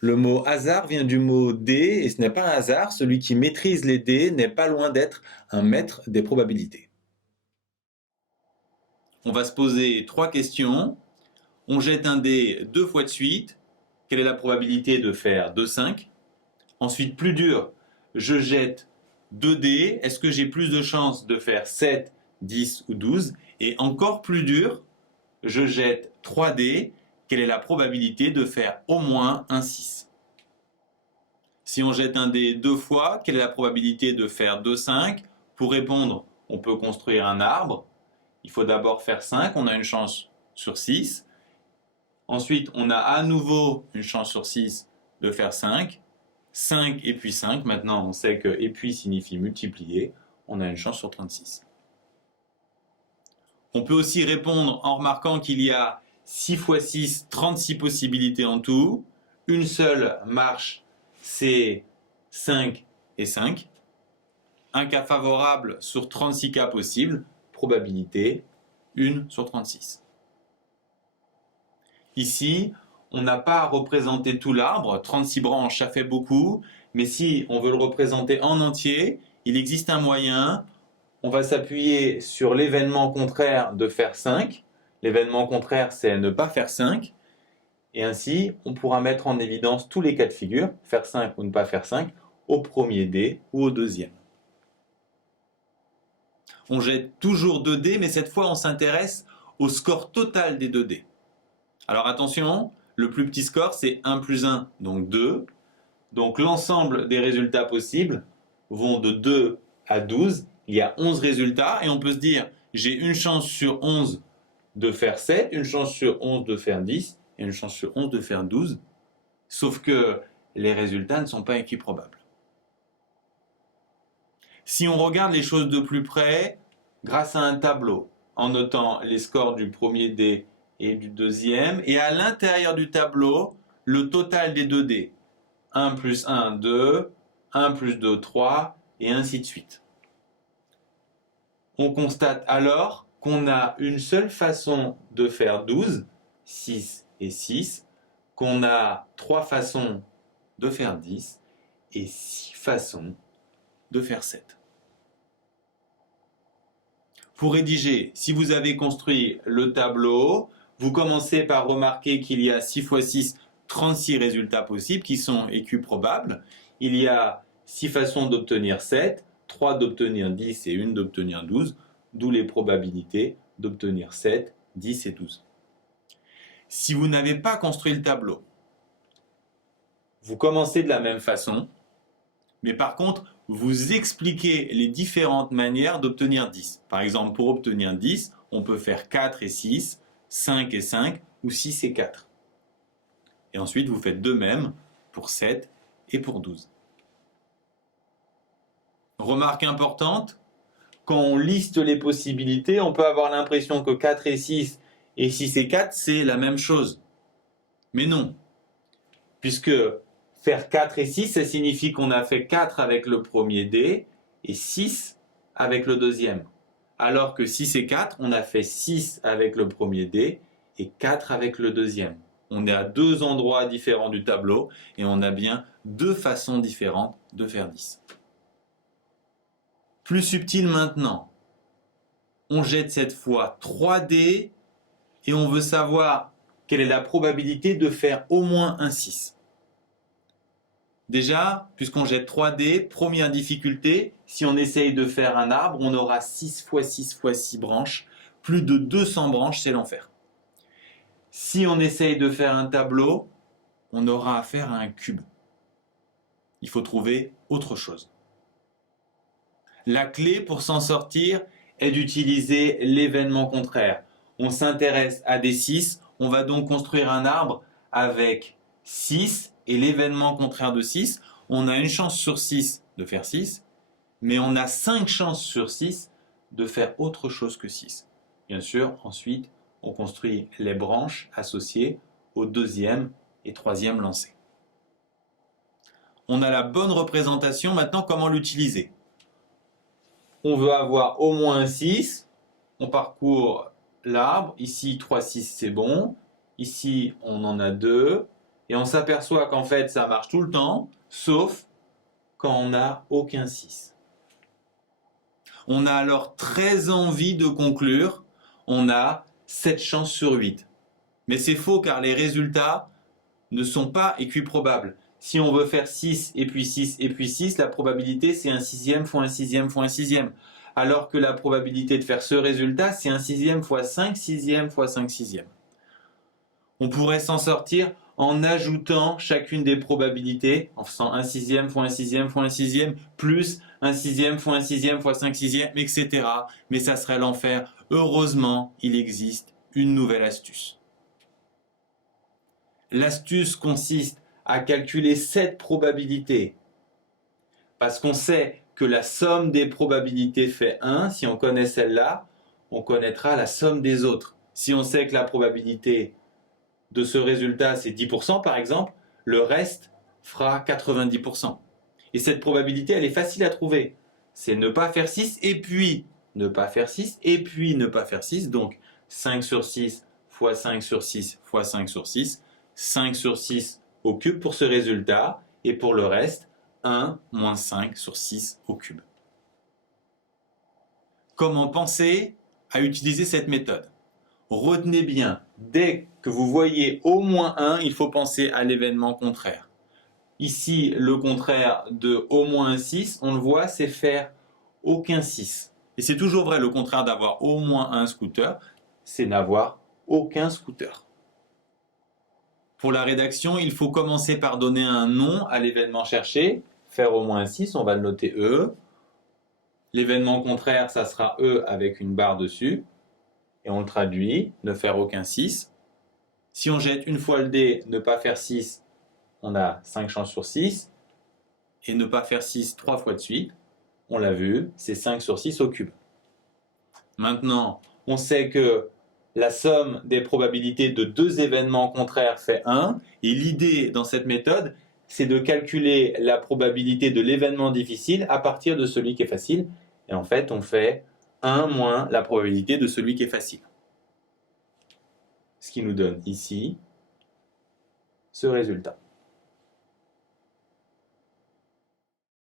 Le mot hasard vient du mot dé et ce n'est pas un hasard. Celui qui maîtrise les dés n'est pas loin d'être un maître des probabilités. On va se poser 3 questions. On jette un dé 2 fois de suite. Quelle est la probabilité de faire 2, 5? Ensuite, plus dur, je jette 2 dés. Est-ce que j'ai plus de chances de faire 7, 10 ou 12? Et encore plus dur, je jette 3 dés. Quelle est la probabilité de faire au moins un 6? Si on jette un dé 2 fois, quelle est la probabilité de faire 2, 5? Pour répondre, on peut construire un arbre. Il faut d'abord faire 5, on a une chance sur 6. Ensuite, on a à nouveau une chance sur 6 de faire 5. 5 et puis 5, maintenant on sait que et puis signifie multiplier, on a une chance sur 36. On peut aussi répondre en remarquant qu'il y a 6 fois 6, 36 possibilités en tout. Une seule marche, c'est 5 et 5. Un cas favorable sur 36 cas possibles, probabilité 1 sur 36. Ici, on n'a pas à représenter tout l'arbre, 36 branches, ça fait beaucoup, mais si on veut le représenter en entier, il existe un moyen. On va s'appuyer sur l'événement contraire de faire 5. L'événement contraire, c'est ne pas faire 5. Et ainsi, on pourra mettre en évidence tous les cas de figure, faire 5 ou ne pas faire 5, au premier dé ou au deuxième. On jette toujours 2 dés, mais cette fois, on s'intéresse au score total des 2 dés. Alors attention, le plus petit score, c'est 1 plus 1, donc 2. Donc l'ensemble des résultats possibles vont de 2 à 12. Il y a 11 résultats et on peut se dire, j'ai une chance sur 11 de faire 7, une chance sur 11 de faire 10 et une chance sur 11 de faire 12. Sauf que les résultats ne sont pas équiprobables. Si on regarde les choses de plus près, grâce à un tableau, en notant les scores du premier dé et du deuxième, et à l'intérieur du tableau, le total des 2 dés. 1 plus 1, 2, 1 plus 2, 3, et ainsi de suite. On constate alors qu'on a une seule façon de faire 12, 6 et 6, qu'on a 3 façons de faire 10 et 6 façons de faire 7. Pour rédiger, si vous avez construit le tableau, vous commencez par remarquer qu'il y a 6 fois 6, 36 résultats possibles qui sont équiprobables. Il y a 6 façons d'obtenir 7, 3 d'obtenir 10 et 1 d'obtenir 12, d'où les probabilités d'obtenir 7, 10 et 12. Si vous n'avez pas construit le tableau, vous commencez de la même façon, mais par contre, vous expliquez les différentes manières d'obtenir 10. Par exemple, pour obtenir 10, on peut faire 4 et 6, 5 et 5 ou 6 et 4. Et ensuite, vous faites de même pour 7 et pour 12. Remarque importante, quand on liste les possibilités, on peut avoir l'impression que 4 et 6 et 6 et 4, c'est la même chose. Mais non, puisque faire 4 et 6, ça signifie qu'on a fait 4 avec le premier dé et 6 avec le deuxième. Alors que 6 et 4, on a fait 6 avec le premier dé et 4 avec le deuxième. On est à 2 endroits différents du tableau et on a bien 2 façons différentes de faire 10. Plus subtil maintenant, on jette cette fois 3 dés et on veut savoir quelle est la probabilité de faire au moins un 6. Déjà, puisqu'on jette 3 dés, première difficulté, si on essaye de faire un arbre, on aura 6 fois 6 fois 6 branches. Plus de 200 branches, c'est l'enfer. Si on essaye de faire un tableau, on aura affaire à un cube. Il faut trouver autre chose. La clé pour s'en sortir est d'utiliser l'événement contraire. On s'intéresse à des 6, on va donc construire un arbre avec 6 et l'événement contraire de 6. On a une chance sur 6 de faire 6, mais on a 5 chances sur 6 de faire autre chose que 6. Bien sûr, ensuite, on construit les branches associées au deuxième et troisième lancer. On a la bonne représentation, maintenant comment l'utiliser? On veut avoir au moins 6, on parcourt l'arbre, ici 3, 6 c'est bon, ici on en a 2, Et on s'aperçoit qu'en fait, ça marche tout le temps, sauf quand on n'a aucun 6. On a alors très envie de conclure, on a 7 chances sur 8. Mais c'est faux car les résultats ne sont pas équiprobables. Si on veut faire 6 et puis 6 et puis 6, la probabilité c'est un sixième fois un sixième fois un sixième. Alors que la probabilité de faire ce résultat, c'est un sixième fois 5 sixièmes fois 5 sixièmes. On pourrait s'en sortir en ajoutant chacune des probabilités, en faisant un sixième fois un sixième fois un sixième, plus un sixième fois un sixième fois 5 sixièmes, etc. Mais ça serait l'enfer. Heureusement, il existe une nouvelle astuce. L'astuce consiste à calculer cette probabilité. Parce qu'on sait que la somme des probabilités fait 1. Si on connaît celle-là, on connaîtra la somme des autres. Si on sait que la probabilité de ce résultat, c'est 10% par exemple, le reste fera 90%. Et cette probabilité, elle est facile à trouver. C'est ne pas faire 6 et puis ne pas faire 6 et puis ne pas faire 6. Donc 5 sur 6 fois 5 sur 6 fois 5 sur 6. 5 sur 6 au cube pour ce résultat. Et pour le reste, 1 moins 5 sur 6 au cube. Comment penser à utiliser cette méthode? Retenez bien, dès que vous voyez au moins 1, il faut penser à l'événement contraire. Ici, le contraire de au moins 6, on le voit, c'est faire aucun 6. Et c'est toujours vrai, le contraire d'avoir au moins un scooter, c'est n'avoir aucun scooter. Pour la rédaction, il faut commencer par donner un nom à l'événement cherché. Faire au moins 6, on va le noter E. L'événement contraire, ça sera E avec une barre dessus. Et on le traduit, ne faire aucun 6. Si on jette une fois le dé, ne pas faire 6, on a 5 chances sur 6. Et ne pas faire 6 3 fois de suite, on l'a vu, c'est 5 sur 6 au cube. Maintenant, on sait que la somme des probabilités de deux événements contraires fait 1. Et l'idée dans cette méthode, c'est de calculer la probabilité de l'événement difficile à partir de celui qui est facile. Et en fait, on fait 1 moins la probabilité de celui qui est facile. Ce qui nous donne ici ce résultat.